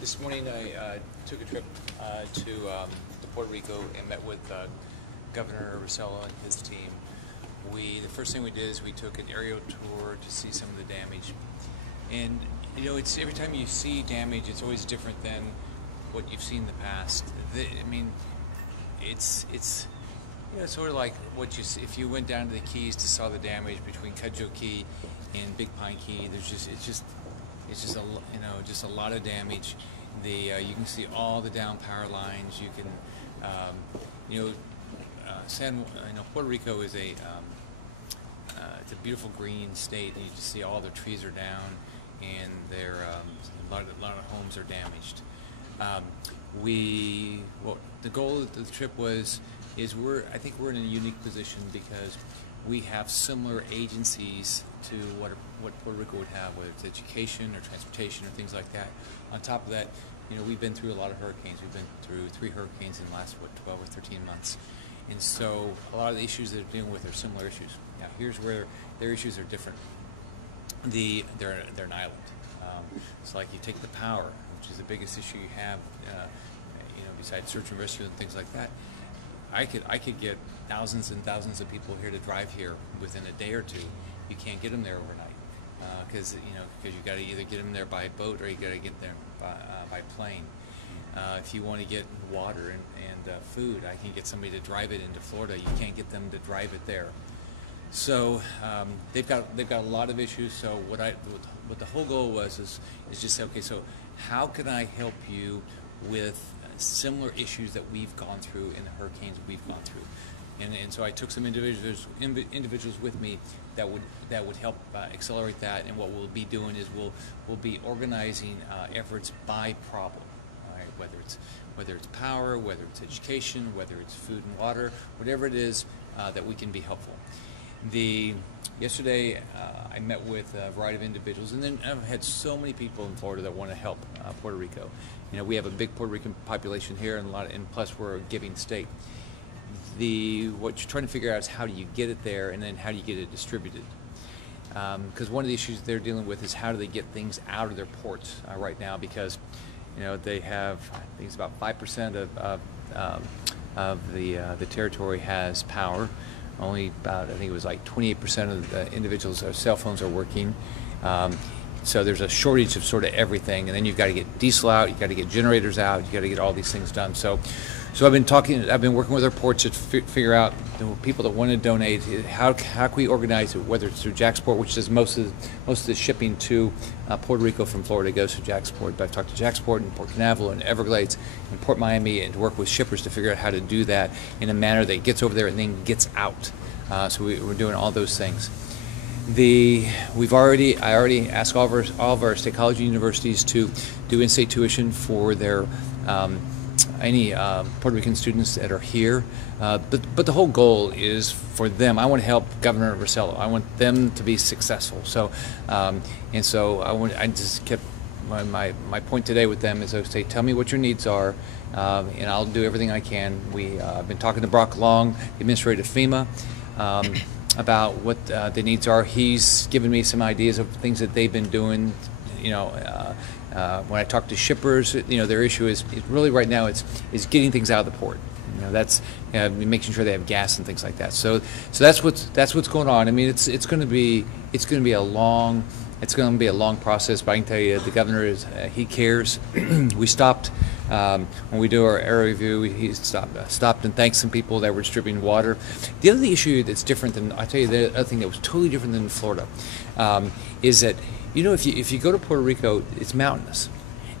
This morning I took a trip to Puerto Rico and met with Governor Rosello and his team. The first thing we did is we took an aerial tour to see some of the damage. And you know, it's every time you see damage, it's always different than what you've seen in the past. It's you know, sort of like what you see if you went down to the Keys to saw the damage between Cudjoe Key and Big Pine Key. It's just a lot of damage. You can see all the down power lines. You can Puerto Rico is it's a beautiful green state, and you just see all the trees are down, and a lot of homes are damaged. The goal of the trip I think we're in a unique position because we have similar agencies to what Puerto Rico would have, whether it's education or transportation or things like that. On top of that, you know, we've been through a lot of hurricanes. We've been through 3 hurricanes in the last 12 or 13 months, and so a lot of the issues they're dealing with are similar issues. Now, here's where their issues are different. They're an island. It's like you take the power, which is the biggest issue you have, besides search and rescue and things like that. I could get thousands and thousands of people here to drive here within a day or two. You can't get them there overnight because you got to either get them there by boat or you got to get there by plane. If you want to get water and food, I can get somebody to drive it into Florida. You can't get them to drive it there. So they've got a lot of issues. So what the whole goal was is just say, okay, so how can I help you with similar issues that we've gone through in the hurricanes we've gone through, and so I took some individuals with me that would help accelerate that. And what we'll be doing is we'll be organizing efforts by problem, all right? Whether it's power, whether it's education, whether it's food and water, whatever it is that we can be helpful. Yesterday I met with a variety of individuals, and then I've had so many people in Florida that want to help Puerto Rico. You know, we have a big Puerto Rican population here, and plus we're a giving state. What you're trying to figure out is how do you get it there, and then how do you get it distributed? Because one of the issues they're dealing with is how do they get things out of their ports right now, because they have, I think it's about 5% of the territory has power. Only about, I think it was like 28% of the individuals' cell phones are working. So there's a shortage of sort of everything, and then you've got to get diesel out, you've got to get generators out, you've got to get all these things done. So I've been working with our ports to figure out the people that want to donate. How can we organize it? Whether it's through Jacksport, which does most of the shipping to Puerto Rico from Florida goes through Jacksport. But I've talked to Jacksport and Port Canaveral and Everglades and Port Miami, and to work with shippers to figure out how to do that in a manner that gets over there and then gets out. So we're doing all those things. I already asked all of our state colleges and universities to do in-state tuition for their any Puerto Rican students that are here. But the whole goal is for them. I want to help Governor Rosello. I want them to be successful. So I just kept my point today with them is I would say, tell me what your needs are, and I'll do everything I can. I've been talking to Brock Long, the administrator of FEMA, about what the needs are. He's given me some ideas of things that they've been doing. When I talk to shippers, their issue is really right now is getting things out of the port. That's making sure they have gas and things like that. So that's what's going on. I mean, it's going to be a long process. But I can tell you, the governor he cares. We stopped when we do our area review. He stopped and thanked some people that were distributing water. The other issue that's different than, I tell you, the other thing that was totally different than Florida is that if you go to Puerto Rico, it's mountainous,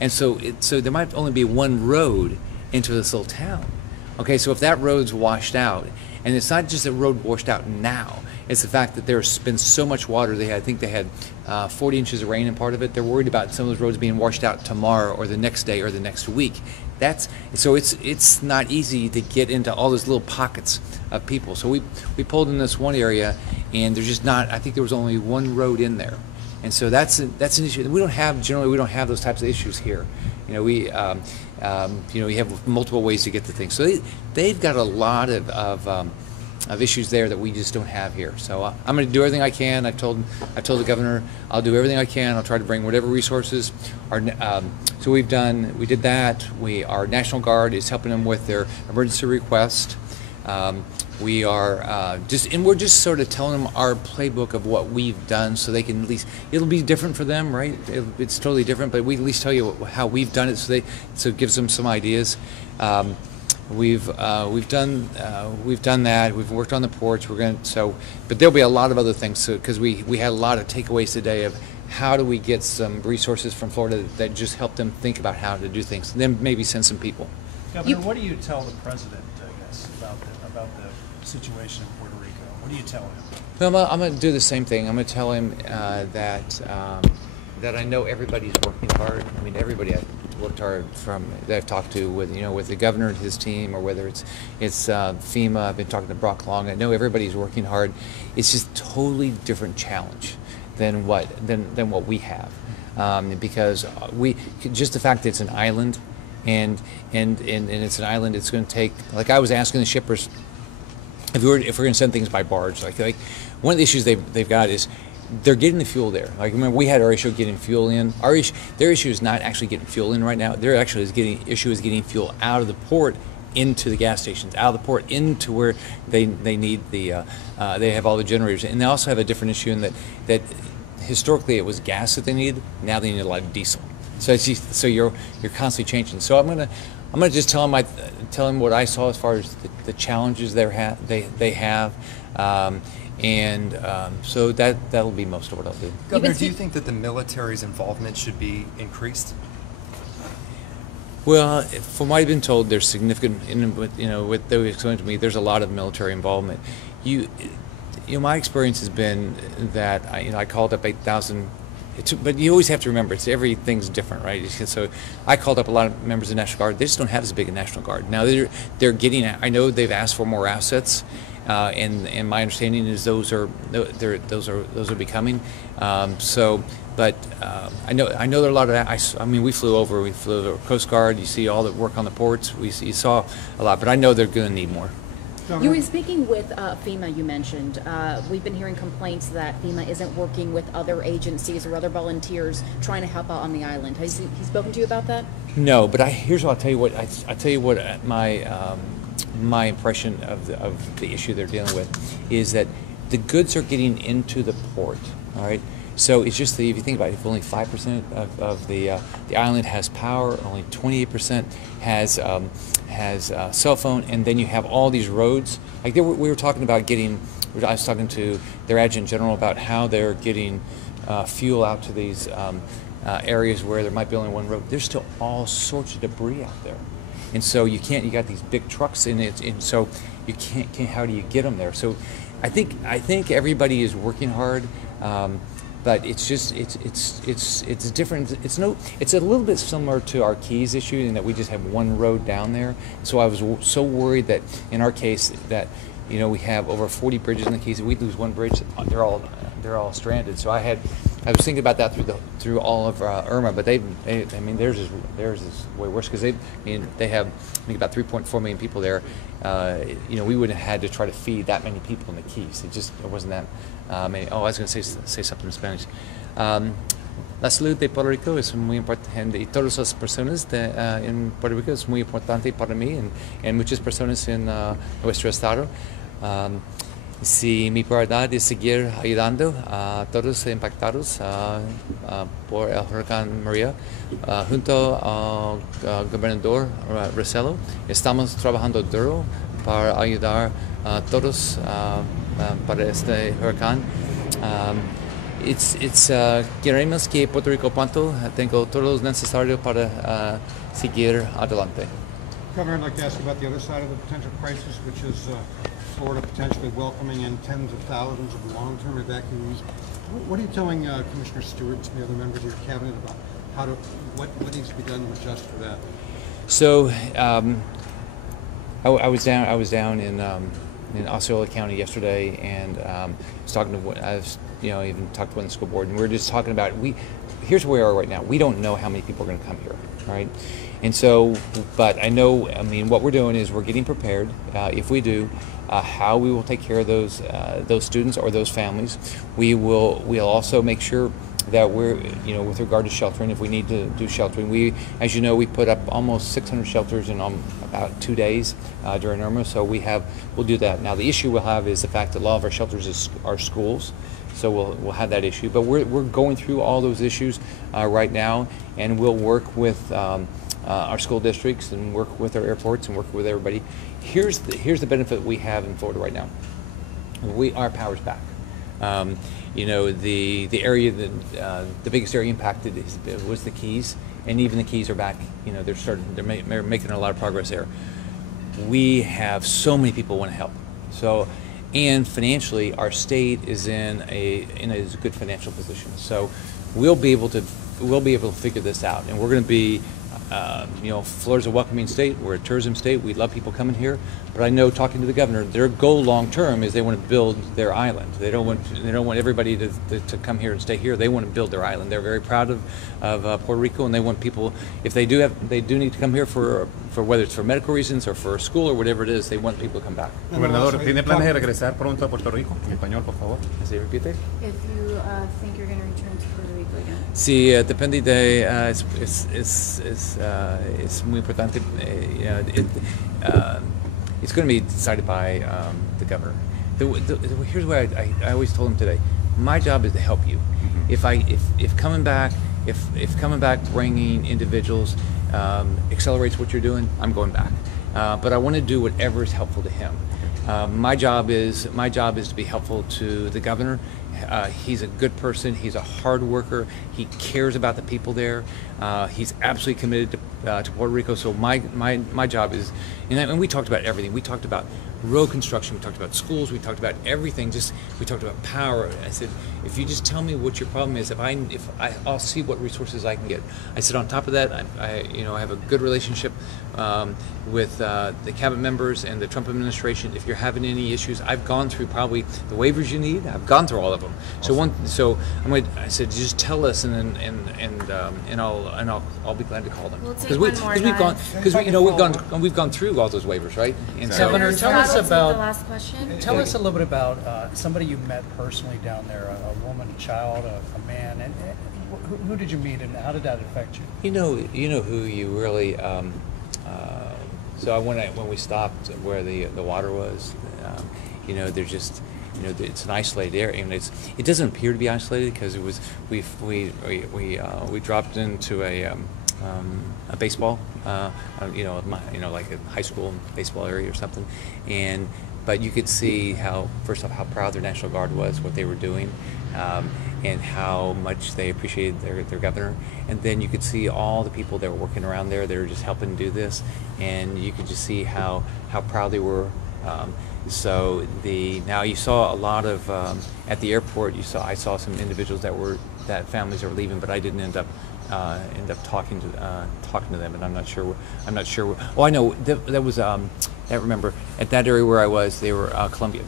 and so there might only be one road into this little town. Okay, so if that road's washed out, and it's not just the road washed out now, it's the fact that there's been so much water. I think they had 40 inches of rain in part of it. They're worried about some of those roads being washed out tomorrow or the next day or the next week. It's not easy to get into all those little pockets of people. So we pulled in this one area, and there's just not. I think there was only one road in there, and so that's an issue. Generally we don't have those types of issues here. We have multiple ways to get to things. So they've got a lot of of issues there that we just don't have here. So I'm going to do everything I can. I told the governor I'll do everything I can. I'll try to bring whatever resources. So we did that. Our National Guard is helping them with their emergency request. We are we're just sort of telling them our playbook of what we've done, so they can at least, it'll be different for them, right? It's totally different, but we at least tell you how we've done it, so it gives them some ideas. We've done that. We've worked on the ports. But there'll be a lot of other things, because we had a lot of takeaways today of how do we get some resources from Florida that just help them think about how to do things, and then maybe send some people. Governor, what do you tell the president, I guess, about the situation in Puerto Rico? What do you tell him? Well, I'm going to do the same thing. I'm going to tell him that I know everybody's working hard. I mean, everybody I've worked hard that I've talked to with the governor and his team, or whether it's FEMA. I've been talking to Brock Long. I know everybody's working hard. It's just a totally different challenge than what we have, because just the fact that it's an island, and it's an island. It's going to take, like I was asking the shippers, if we're going to send things by barge, like one of the issues they've got is they're getting the fuel there. Like, remember, we had our issue of getting fuel in. Their issue is not actually getting fuel in right now. Their issue is getting fuel out of the port into the gas stations, out of the port into where they need they have all the generators, and they also have a different issue in that historically it was gas that they needed. Now they need a lot of diesel. So you're constantly changing. So I'm gonna just tell them what I saw as far as the challenges they have, so that'll be most of what I'll do. Governor, do you think that the military's involvement should be increased? Well, from what I've been told, there's significant, what they were explaining to me, there's a lot of military involvement. My experience has been that I called up 8,000. But you always have to remember, everything's different, right? So I called up a lot of members of the National Guard. They just don't have as big a National Guard. Now they're getting. I know they've asked for more assets, and my understanding is those are becoming. But I know there are a lot of. I mean, we flew over Coast Guard. You see all the work on the ports. You saw a lot, but I know they're going to need more. You were speaking with FEMA, you mentioned. We've been hearing complaints that FEMA isn't working with other agencies or other volunteers trying to help out on the island. Has he spoken to you about that? No, but here's what I'll tell you. I'll tell you what my impression of the issue they're dealing with is that the goods are getting into the port. All right. So it's just if you think about it, if only 5% of the island has power, only 28% has cell phone, and then you have all these roads. Like we were talking about I was talking to their adjutant general about how they're getting fuel out to these areas where there might be only one road. There's still all sorts of debris out there, and so you got these big trucks in it, and so you can't. How do you get them there? So I think everybody is working hard. But it's just it's different. It's a little bit similar to our Keys issue in that we just have one road down there. So I was so worried that in our case that we have over 40 bridges in the Keys. If we lose one bridge, they're all stranded. So I was thinking about that through all of Irma, but I mean theirs is way worse because they have I think about 3.4 million people there. We wouldn't have had to try to feed that many people in the Keys. It wasn't that many. Oh, I was going to say something in Spanish. La salud de Puerto Rico es muy importante y todas las personas en Puerto Rico es muy importante para mí y muchas personas en nuestro estado. Si mi prioridad es seguir ayudando a todos impactados por el huracán María, junto al gobernador Rossello, estamos trabajando duro para ayudar a todos para este huracán. Queremos que Puerto Rico pronto tenga todo lo necesario para seguir adelante. Governor, I'd like to ask you about the other side of the potential crisis, which is Florida potentially welcoming in tens of thousands of long-term evacuees. What are you telling Commissioner Stewart and the other members of your cabinet about what needs to be done to adjust for that? So I was down in in Osceola County yesterday, and was talking to I was, even talked to one in the school board, and we were just talking about here's where we are right now. We don't know how many people are going to come here, right? And so, but I know, what we're doing is we're getting prepared. If we do, how we will take care of those students or those families. We'll also make sure that we're, with regard to sheltering, if we need to do sheltering. As you know, we put up almost 600 shelters in about 2 days during Irma, so we'll do that. Now, the issue we'll have is the fact that a lot of our shelters are schools, so we'll have that issue. But we're going through all those issues right now, and we'll work with our school districts and work with our airports and work with everybody. Here's the benefit we have in Florida right now. Our power's back. The area the biggest area impacted was the Keys, and even the Keys are back. They're making a lot of progress there. We have so many people want to help. So, and financially, our state is in a good financial position. So, we'll be able to figure this out, and we're going to be. Florida's a welcoming state. We're a tourism state. We love people coming here. But I know, talking to the governor, their goal long term is they want to build their island. They don't want everybody to come here and stay here. They want to build their island. They're very proud of Puerto Rico, and they want people, if they do need to come here for whether it's for medical reasons or for school or whatever it is, they want people to come back. Gobernador, ¿tiene planes de regresar pronto a Puerto Rico? En español, por favor. ¿Se repite? If you think you're going to return to Puerto Rico again. Sí, depende de es muy importante. It's going to be decided by the governor. Here's what I always told him today. My job is to help you. If coming back bringing individuals accelerates what you're doing, I'm going back. But I want to do whatever is helpful to him. My job is to be helpful to the governor. He's a good person. He's a hard worker. He cares about the people there. He's absolutely committed to Puerto Rico. So my job is, and we talked about everything. We talked about road construction. We talked about schools. We talked about everything. We talked about power. I said, if you just tell me what your problem is, I'll see what resources I can get. I said, on top of that, I have a good relationship with the cabinet members and the Trump administration. If you're having any issues, I've gone through probably the waivers you need. I've gone through all of them. So I said, just tell us, and I'll be glad to call them. We'll take one more time. We've gone through all those waivers, right? And so, Governor, tell us The about. last question. Tell us a little bit about somebody you met personally down there, a woman, a child, a man, and who did you meet, and how did that affect you? You know who you really. So when we stopped where the water was, they're just. It's an isolated area, and it doesn't appear to be isolated because it was we dropped into a baseball, like a high school baseball area or something, but you could see how proud their National Guard was, what they were doing, and how much they appreciated their governor. And then you could see all the people that were working around there. They were just helping do this, and you could just see how proud they were. Now you saw a lot of at the airport. I saw some individuals that families that were leaving, but I didn't end up talking to them, and I'm not sure. Oh, I know that was. I remember at that area where I was, they were Colombian.